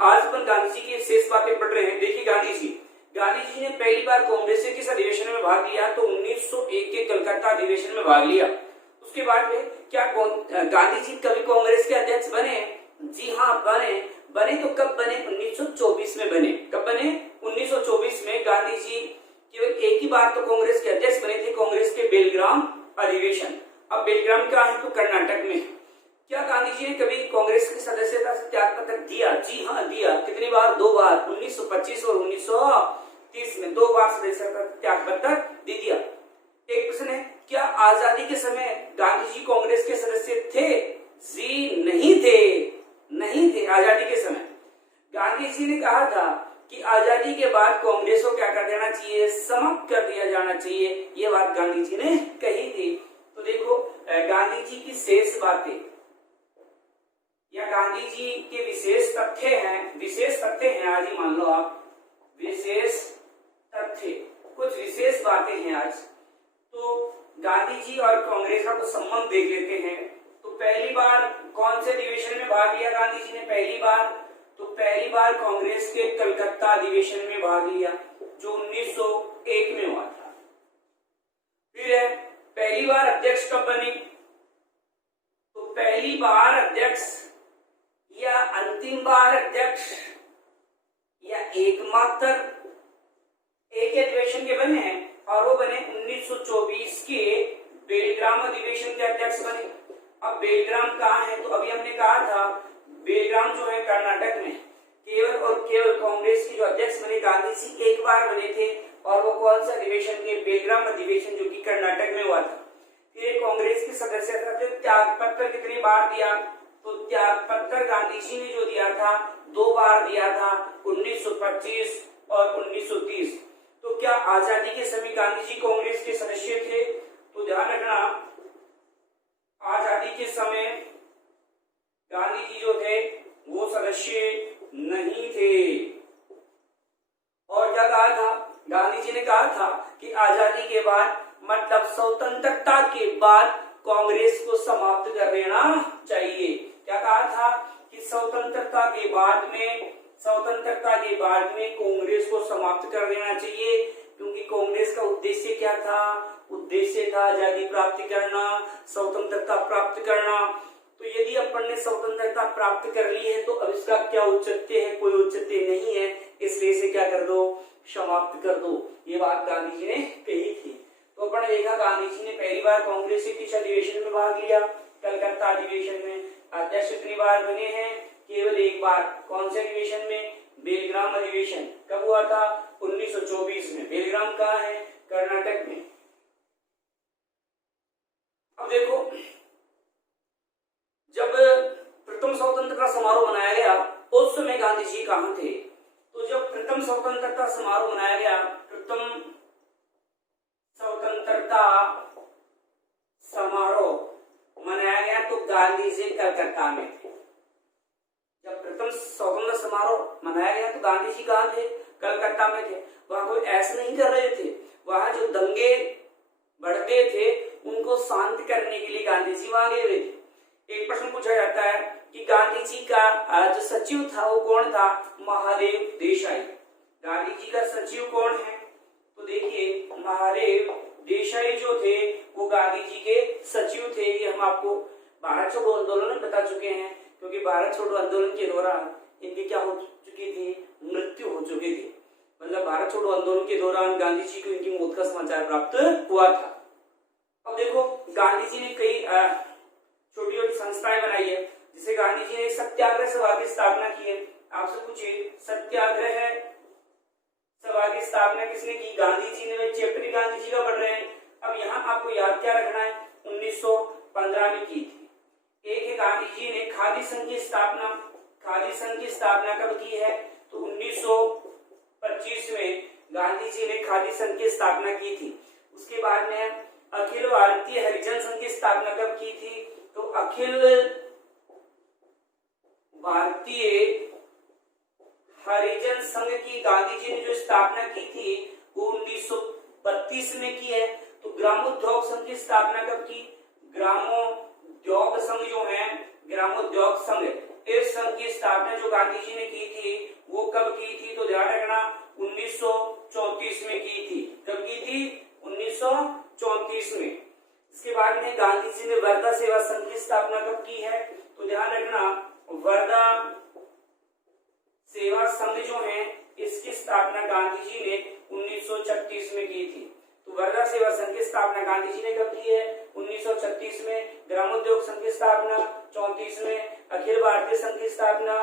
आज अपन गांधी जी की शेष बातें पढ़ रहे हैं। देखिए गांधी जी ने पहली बार कांग्रेस के किस अधिवेशन में भाग लिया? तो 1901 के कलकत्ता अधिवेशन में भाग लिया। उसके बाद में क्या गांधी जी कभी कांग्रेस के अध्यक्ष बने? जी हाँ, बने तो कब बने? 1924 में बने। कब बने? 1924 में गांधी जी केवल एक ही बार तो कांग्रेस के अध्यक्ष बने थे, कांग्रेस के बेलग्राम अधिवेशन। अब बेलग्राम कहाँ है? तो कर्नाटक में। क्या गांधी जी ने कभी कांग्रेस की सदस्यता से त्याग पत्र दिया? जी हाँ, दिया। कितनी बार? 2 बार, 1925 और 1930 में 2 बार सदस्यता त्याग पत्र दे दिया। एक प्रश्न है, क्या आजादी के समय गांधी जी कांग्रेस के सदस्य थे? जी नहीं थे आजादी के समय। गांधी जी ने कहा था कि आजादी के बाद कांग्रेस को क्या कर देना चाहिए? समाप्त कर दिया जाना चाहिए। ये बात गांधी जी ने कही थी। तो देखो गांधी जी की शेष बातें या गांधी जी के विशेष तथ्य हैं आज ही मान लो आप, विशेष तथ्य, कुछ विशेष बातें हैं आज। तो गांधी जी और कांग्रेस का कुछ संबंध देख लेते हैं। तो पहली बार कौन से अधिवेशन में भाग लिया गांधी जी ने? पहली बार कांग्रेस के कलकत्ता अधिवेशन में भाग लिया, जो 1901 में हुआ था। फिर है, पहली बार अध्यक्ष कब बने? तो पहली बार अध्यक्ष या अंतिम बार अध्यक्ष या एकमात्र एक अधिवेशन के बने हैं, और वो बने 1924 के बेलग्राम अधिवेशन के अध्यक्ष बने। अब बेलग्राम कहाँ है? तो अभी हमने कहा था बेलग्राम जो है कर्नाटक में। केवल और केवल कांग्रेस के जो अध्यक्ष बने गांधी जी एक बार बने थे, और वो कौन सा अधिवेशन के? बेलग्राम अधिवेशन, जो कि कर्नाटक में हुआ था। फिर कांग्रेस की सदस्यता से त्याग पत्र कितनी बार दिया? तो त्याग पत्र गांधी जी ने जो दिया था 2 बार दिया था, 1925 और 1930। तो क्या आजादी के समय गांधी जी कांग्रेस के सदस्य थे? तो ध्यान रखना, आजादी के समय गांधी जी जो थे वो सदस्य नहीं थे। और क्या कहा था? गांधी जी ने कहा था कि आजादी के बाद, मतलब स्वतंत्रता के बाद, कांग्रेस को समाप्त कर देना चाहिए। क्या कहा था? कि स्वतंत्रता के बाद में कांग्रेस को समाप्त कर देना चाहिए, क्योंकि कांग्रेस का उद्देश्य क्या था? उद्देश्य था आजादी प्राप्त करना, स्वतंत्रता प्राप्त करना। तो यदि अपन ने स्वतंत्रता प्राप्त कर ली है तो अब इसका क्या औचित्य है? कोई औचित्य नहीं है, इसलिए इसे क्या कर दो? समाप्त कर दो। ये बात गांधी जी ने कही थी। तो अपन देखा गांधी जी ने पहली बार कांग्रेस के किस अधिवेशन में भाग लिया? कलकत्ता अधिवेशन में। अध्यक्ष कितनी बार बने हैं? केवल एक बार। कौन से अधिवेशन में? बेलग्राम अधिवेशन। कब हुआ था? 1924 में। बेलग्राम कहाँ है? कर्नाटक में। अब देखो, जब प्रथम स्वतंत्रता समारोह मनाया गया उस समय गांधी जी कहाँ थे? तो जब प्रथम स्वतंत्रता समारोह मनाया गया, प्रथम स्वतंत्रता समारोह मनाया गया तो गांधी जी कलकत्ता में थे। जब प्रथम स्वतंत्रता समारोह मनाया गया तो गांधी जी कहाँ थे? कलकत्ता में थे। वहां कोई ऐसा नहीं कर रहे थे। वहां जो दंगे बढ़ते थे उनको शांत करने के लिए गांधी जी वहां गए हुए थे। एक प्रश्न पूछा जाता है कि गांधी जी का जो सचिव था वो कौन था? महादेव देसाई। गांधी जी का सचिव कौन है? तो देखिए, महादेव देसाई जो थे वो गांधी जी के सचिव थे। ये हम आपको भारत छोड़ो आंदोलन में बता चुके हैं, क्योंकि भारत छोड़ो आंदोलन के दौरान इनकी क्या हो चुकी थी? मृत्यु हो चुकी थी। मतलब भारत छोड़ो आंदोलन के दौरान गांधी जी को इनकी मौत का समाचार प्राप्त हुआ था। अब देखो, गांधी जी ने कई छोटी छोटी संस्थाएं बनाई है, जिसे गांधी जी ने सत्याग्रह सभा की स्थापना की है। आपसे पूछिए, सत्याग्रह सभा की स्थापना किसने की? गांधी जी ने। चैप्टर गांधी जी का पढ़ रहे हैं। अब यहाँ आपको याद क्या रखना है? 1915 में की थी। एक है गांधी जी ने खादी संघ की स्थापना। खादी संघ की स्थापना कब की है? तो 1925 में गांधी जी ने खादी संघ की स्थापना की थी। उसके बाद में अखिल भारतीय हरिजन संघ की स्थापना कब की थी? तो अखिल भारतीय हरिजन संघ की गांधी जी ने जो स्थापना की थी वो 1932 में की है। तो ग्रामोद्योग संघ की स्थापना कब की? ग्रामोद्योग संघ जो है, ग्रामोद्योग संघ, इस संघ की स्थापना स्थापना जो गांधी जी ने की थी वो कब की थी, तो ध्यान रखना 1934 में की थी। कब की थी? 1934 में। इसके बाद में गांधी जी ने वर्धा सेवा संघ की स्थापना कब की है, तो ध्यान रखना वर्धा सेवा संघ जो है इसकी स्थापना गांधी जी ने 1936 में की थी। तो वर्धा सेवा संघ की स्थापना गांधी जी ने कब की है? 1936 में। ग्रामोद्योग संघ की स्थापना 34 में। अखिल भारतीय संघ की स्थापना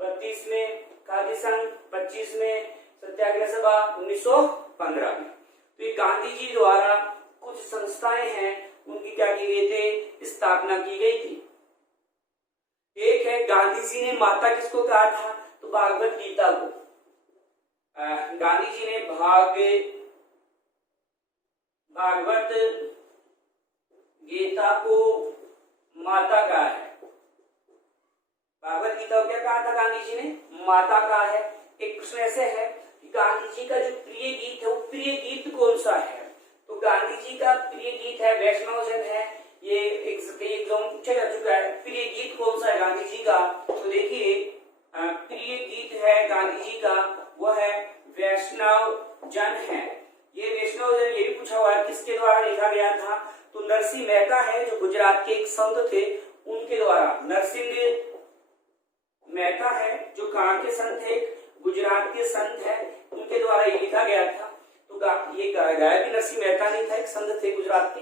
32 में। खादी संघ 25 में। सत्याग्रह सभा 1915 में। तो ये गांधी जी द्वारा कुछ संस्थाएं हैं उनकी क्या की गई थे? स्थापना की गई थी। एक है गांधी जी ने माता किसको कहा था, तो भागवत गीता को। गांधी जी ने भागवत गीता को माता कहा है। भागवत गीता को क्या कहा था गांधी जी ने? माता कहा है। एक प्रश्न ऐसे है कि गांधी जी का जो प्रिय गीत है वो प्रिय गीत कौन सा है, तो गांधी जी का प्रिय गीत है वैष्णव जन है। ये एग्जाम पूछा जा चुका है, प्रिय गीत कौन सा है गांधी जी का, तो देखिए प्रिय गीत है गांधी जी का वो है वैष्णव जन है। ये वैष्णव जन ये भी पूछा हुआ है किसके द्वारा लिखा गया था, तो नरसिंह मेहता है जो गुजरात के एक संत थे उनके द्वारा। नरसिंह मेहता है जो कहाँ के संत थे? गुजरात के संत है, उनके द्वारा ये लिखा गया था। तो ये गाया भी नरसिंह मेहता नहीं था, एक संत थे गुजरात के।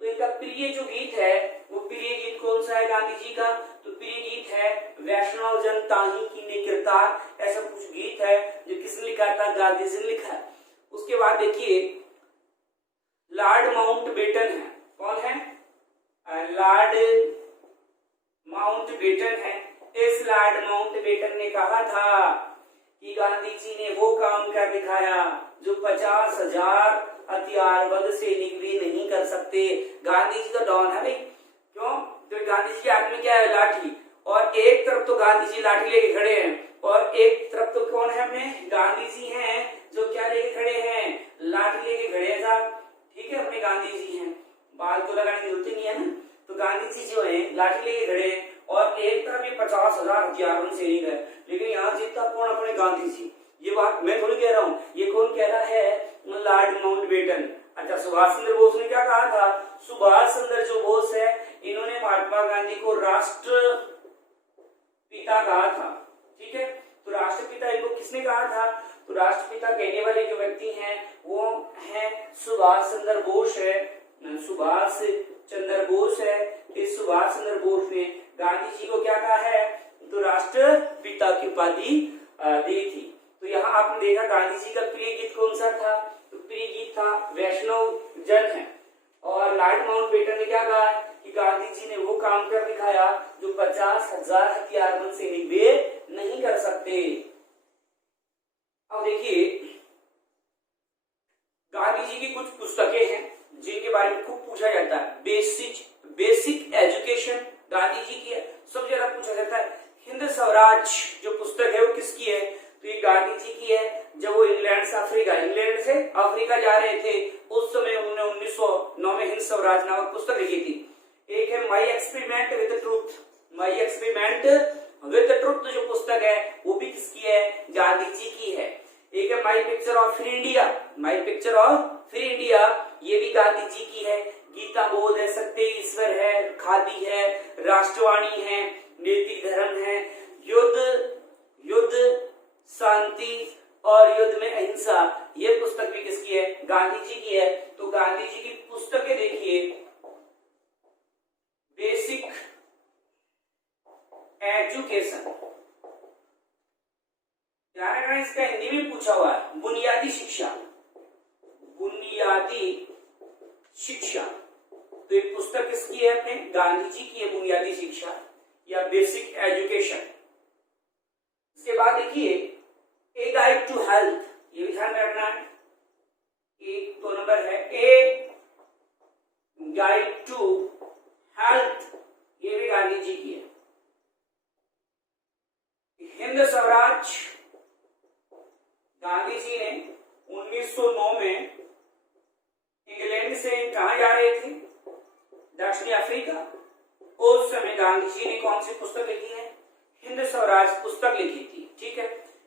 तो इनका प्रिय जो गीत है वो प्रिय गीत कौन सा है गांधी जी का, तो प्रिय गीत है वैष्णव जन ताही कीने किरतार। ऐसा कुछ गीत है जो किसने लिखा था? गांधी जी ने लिखा है। उसके बाद देखिए लॉर्ड माउंटबेटन है। कौन है? लॉर्ड माउंटबेटन है। इस लॉर्ड माउंटबेटन ने कहा था कि गांधी जी ने वो काम कर दिखाया जो 50,000 हथियारबंद सैनिक भी नहीं कर सकते। गांधी जी तो डॉन है भाई, क्यों? तो गांधी जी के हाथ में क्या है? लाठी। और एक तरफ तो गांधी जी लाठी लेके खड़े हैं और एक तरफ तो कौन है? अपने गांधी जी हैं जो क्या लेके खड़े हैं? लाठी लेके खड़े हैं साहब। ठीक है, अपने गांधी जी हैं, बाल तो लगाने की जरूरत नहीं है ना। तो गांधी जी जो है लाठी लेके खड़े हैं और एक तरफ ये 50,000 हथियारबंद सैनिक है, लेकिन यहाँ जीतता कौन? अपने गांधी जी। ये बात मैं थोड़ी कह रहा हूँ, ये कौन कह रहा है? Lord Mountbatten. अच्छा, सुभाष चंद्र बोस ने क्या कहा था? सुभाष चंद्र जो बोस है इन्होंने महात्मा गांधी को राष्ट्र पिता कहा था। ठीक है, तो राष्ट्रपिता इनको किसने कहा था? तो राष्ट्रपिता कहने वाले जो व्यक्ति हैं वो हैं सुभाष चंद्र बोस है। सुभाष चंद्र बोस है। इस सुभाष चंद्र बोस ने गांधी जी को क्या कहा है? तो राष्ट्रपिता की उपाधि दी थी। तो यहाँ आपने देखा गांधी जी का प्रिय गीत कौन सा था, तो प्रिय गीत था वैष्णव जन है। और लॉर्ड माउंटबेटन ने क्या कहा कि गांधी जी ने वो काम कर दिखाया जो 50,000 हथियारबंद सैनिक भी नहीं कर सकते। अब देखिए गांधी जी की कुछ पुस्तकें हैं जिनके बारे में खूब पूछा जाता है। बेसिक एजुकेशन गांधी जी की है, सबसे ज्यादा पूछा जाता है। हिंद स्वराज जो पुस्तक है वो किसकी है, तो ये गांधी जी की है। जब वो इंग्लैंड से अफ्रीका जा रहे थे उस समय उन्होंने 1909 में हिंद स्वराज नामक पुस्तक लिखी थी। एक है my experiment with truth. My experiment with truth जो पुस्तक है वो भी किसकी है? गांधी जी की है। एक है my picture of free India. My picture of free India ये भी गांधी जी की है। गीता बोध है, सत्य ईश्वर है, खादी है, राष्ट्रवाणी है, नैतिक धर्म है, युद्ध शांति और युद्ध में अहिंसा, ये पुस्तक भी किसकी है? गांधी जी की है। तो गांधी जी की पुस्तकें देखिए, बेसिक एजुकेशन, ध्यान रखना इसका हिंदी में पूछा हुआ है, बुनियादी शिक्षा। बुनियादी शिक्षा तो ये पुस्तक किसकी है? अपने गांधी जी की है, बुनियादी शिक्षा या बेसिक एजुकेशन। इसके बाद देखिए ए गाइड टू हेल्थ, ये भी ध्यान रखना है। एक दो नंबर है ए गाइड टू हेल्थ, ये भी गांधी जी की है। हिंद स्वराज गांधी जी ने 1909 में इंग्लैंड से कहां जा रहे थे? दक्षिणी अफ्रीका। उस समय गांधी जी ने कौन सी पुस्तक लिखी है? हिंद स्वराज पुस्तक लिखी थी। ठीक है,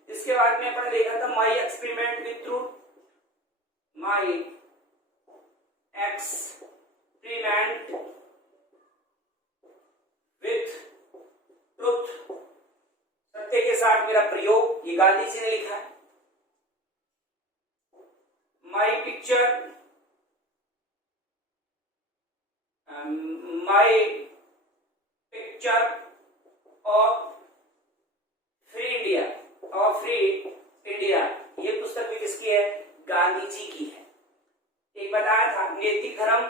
इसके बाद में अपन देखा था my experiment with truth, my experiment with truth, सत्य के साथ मेरा प्रयोग, ये गांधी जी ने लिखा है। My picture, my picture of free India, of free India, ये पुस्तक भी किसकी है? गांधी जी की है। एक बताया था नैतिक धर्म,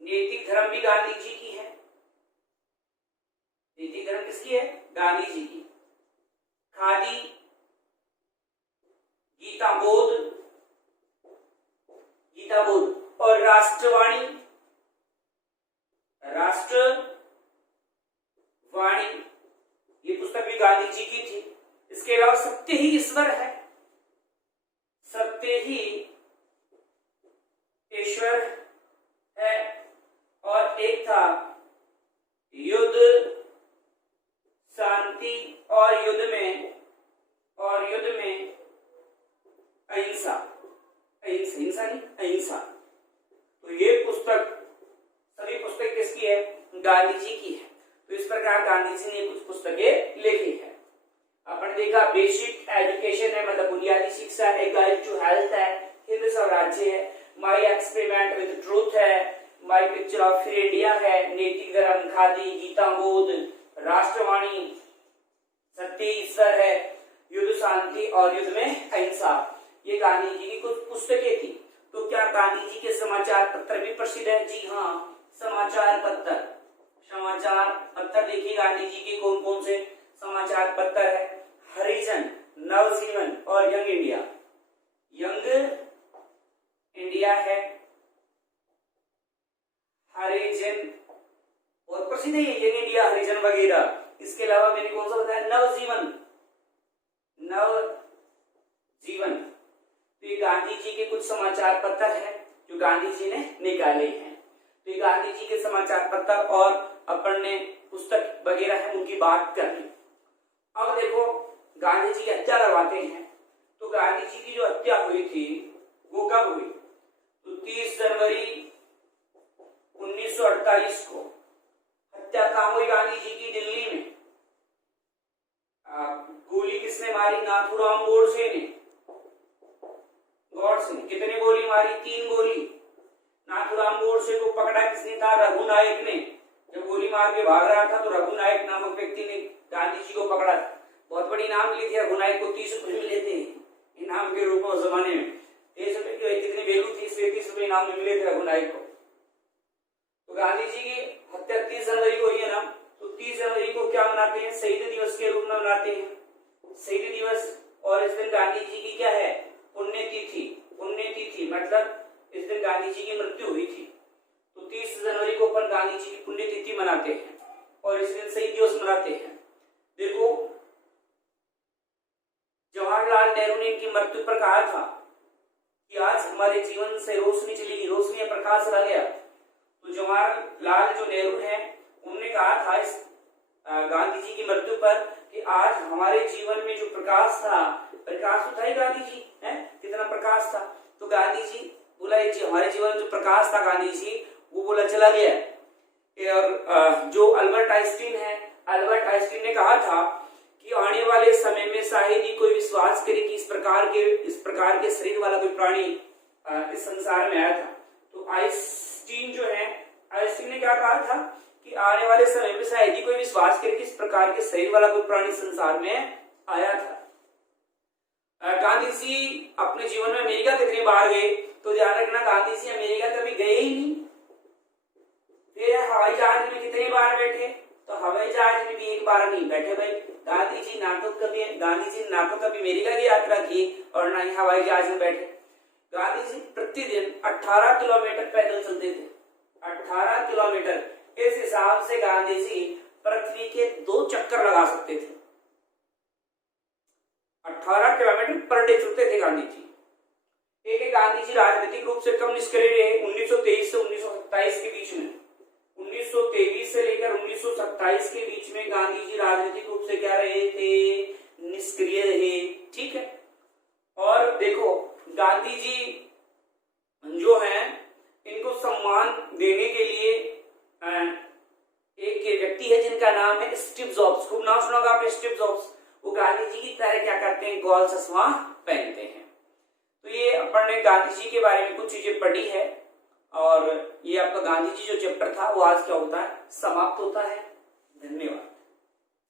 नैतिक धर्म भी गांधी जी की है। नैतिक धर्म किसकी है? गांधी जी की। खादी, गीता बोध, गीता बोध और राष्ट्रवाणी, राष्ट्रवाणी, ये पुस्तक भी गांधी जी की थी। इसके अलावा सत्य ही ईश्वर है, सत्य ही ईश्वर है, और एक था युद्ध शांति और युद्ध में अहिंसा, अहिंसा, हिंसा नहीं, अहिंसा। तो ये पुस्तक, सभी पुस्तक किसकी है? गांधी जी की है। तो इस प्रकार गांधी जी ने कुछ पुस्तकें लिखी है। अपन देखा बेसिक एजुकेशन है, मतलब बुनियादी शिक्षा है, गाइड टू हेल्थ है, हिंद स्वराज्य है, माई एक्सपेरिमेंट विद ट्रूथ है, my picture of free India है, नैतिक धर्म, खादी, गीता बोध, राष्ट्रवाणी, सत्य ईश्वर है, युद्ध शांति और युद्ध में अहिंसा, ये गांधी जी की कुछ पुस्तकें थी। तो क्या गांधी जी के समाचार पत्र भी प्रसिद्ध है? जी हाँ, समाचार पत्र, समाचार पत्र देखिए गांधी जी के कौन कौन से समाचार पत्र है? हरिजन, नवजीवन और यंग इंडिया। यंग इंडिया है, हरिजन और प्रसिद्ध है यंग इंडिया, हरिजन वगैरह। इसके अलावा मैंने कौन सा बताया? नवजीवन, नवजीवन। तो ये गांधी जी के कुछ समाचार पत्र है जो गांधी जी ने निकाले हैं। तो ये गांधी जी के समाचार पत्र और अपन ने पुस्तक वगैरह है उनकी बात कर ली। अब देखो गांधी जी की हत्या करवाते हैं। तो गांधी जी की जो हत्या हुई थी वो कब हुई? तो 30 जनवरी 1948 को हत्या कहाँ हुई गांधी जी की? दिल्ली में। गोली किसने मारी? नाथूराम गोडसे ने। गॉडसे ने कितने गोली मारी? 3 गोली। नाथूराम गोडसे को पकड़ा किसने था? रघु नायक ने। जब गोली मार के भाग रहा था तो रघु नायक नामक व्यक्ति ने गांधी जी को पकड़ा। बहुत बड़ी इनाम मिली थी रघु नायक को, 30 रुपए मिले थे इनाम के रूप में उस जमाने में। 30 रुपए कितनी वैल्यू थी? 30 रुपए इनाम में मिले थे रघु नायक को। तो गांधी जी की हत्या 30 जनवरी को हुई है ना, तो 30 जनवरी को क्या मनाते हैं? शहीद दिवस के रूप में मनाते हैं, शहीद दिवस। और इस दिन गांधी जी की क्या है? पुण्यतिथि। पुण्यतिथि मतलब इस दिन गांधी जी की मृत्यु हुई थी। तो 30 जनवरी को अपन गांधी जी की पुण्यतिथि मनाते हैं और इस दिन शहीद दिवस मनाते हैं। देखो जवाहरलाल नेहरू ने इनकी मृत्यु पर कहा था कि आज हमारे जीवन से रोशनी चली गई, रोशनी प्रकाश रह गया। तो जवाहरलाल जो नेहरू हैं उन्होंने कहा था इस गांधी जी की मृत्यु पर कि आज हमारे जीवन में जो प्रकाश था, प्रकाश तो था ही गांधी जी है, कितना प्रकाश था। तो गांधी जी बोला हमारे जीवन में जो प्रकाश था गांधी जी वो बोला चला गया। और जो अल्बर्ट आइंस्टीन है, अल्बर्ट आइंस्टीन ने कहा था कि आने वाले समय में शायद ही कोई विश्वास करे कि इस प्रकार के शरीर वाला कोई प्राणी इस संसार में आया था। तो आइंस्टीन जो है, आइंस्टीन ने क्या कहा था कि आने वाले समय में शायद ही कोई विश्वास करे कि इस प्रकार के शरीर वाला कोई प्राणी संसार में आया था। गांधी जी अपने जीवन में अमेरिका कितनी बार गए? तो ध्यान रखना गांधी जी अमेरिका कभी गए ही नहीं। फिर हवाई जहाज में कितनी बार बैठे? तो हवाई जहाज में भी एक बार नहीं बैठे भाई। गांधी जी ना तो कभी अमेरिका की यात्रा की और ना ही हवाई जहाज में बैठे। गांधी जी प्रतिदिन 18 किलोमीटर पैदल चलते थे, 18 किलोमीटर। इस हिसाब से गांधी जी पृथ्वी के 2 चक्कर लगा सकते थे। 18 किलोमीटर पर डे चलते थे गांधी जी। एक गांधी जी राजनीतिक रूप से कब निष्क्रिय रहे? 1923 से 1927 के बीच में। 1923 से लेकर 1927 के बीच में गांधी जी राजनीतिक रूप से क्या रहे थे, निष्क्रिय रहे। ठीक है, और देखो गांधी जी जो है इनको सम्मान देने के लिए एक व्यक्ति है जिनका नाम है स्टीव जॉब्स। खूब नाम सुना होगा आपने, स्टीव जॉब्स। वो गांधी जी की तरह क्या करते हैं, गोल चश्मा पहनते हैं। तो ये अपन ने गांधी जी के बारे में कुछ चीजें पढ़ी है, और ये आपका गांधी जी जो चैप्टर था वो आज क्या होता है, समाप्त होता है। धन्यवाद।